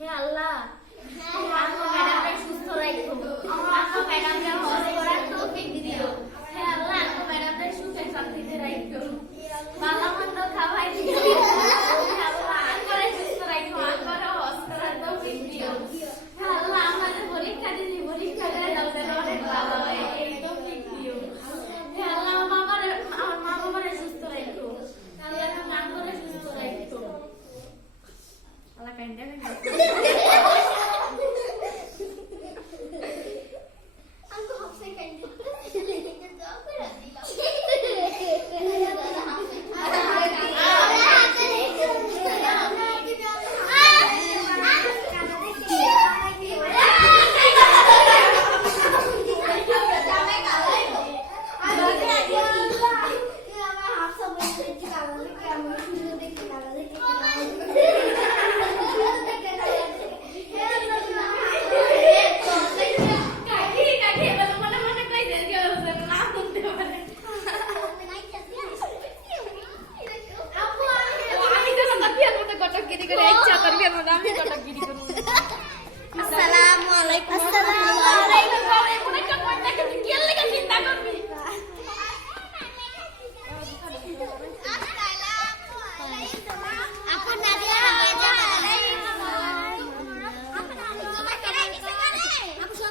হে আল্লাহ আমগো ম্যাডামকে সুস্থ রাখো, আমগো ম্যাডামকে হজ করার তৌফিক দিও। হে আল্লাহ আমগো ম্যাডামকে সুখে শান্তিতে রাখো, ভালো মন্দ খাওয়াই দিও। হে আল্লাহ আমগো সুস্থ রাখো, আমগো হজ করার তৌফিক দিও। হে আল্লাহ আমাদের পরীক্ষা দিদি পরীক্ষা করে দাও যেন অনেক ভালো হয়, এই তৌফিক দিও। হে আল্লাহ আমার মা বাবারে সুস্থ রাখো, আল্লাহ আমগো সুস্থ রাখো। আল্লাহ কাইন্ডা